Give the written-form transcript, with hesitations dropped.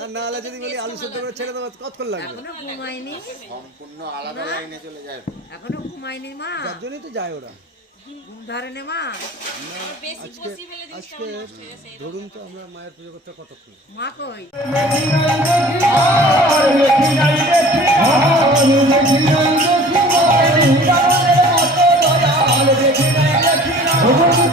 আর না হলে যদি বলি আলু সেদ্ধ করে ছেড়ে দেবো কতক্ষণ লাগবে? এখনো ঘুমায়নি, সম্পূর্ণ আলাদা লাইনে চলে যায়। এখনো ঘুমায়নি মা, যার জন্যই তো যায় ওরা। ঘুম ধরে নে মা। আজকে ধরুন তো আমরা মায়ের পুজো করতে কতক্ষণ? মা কই? ভগবান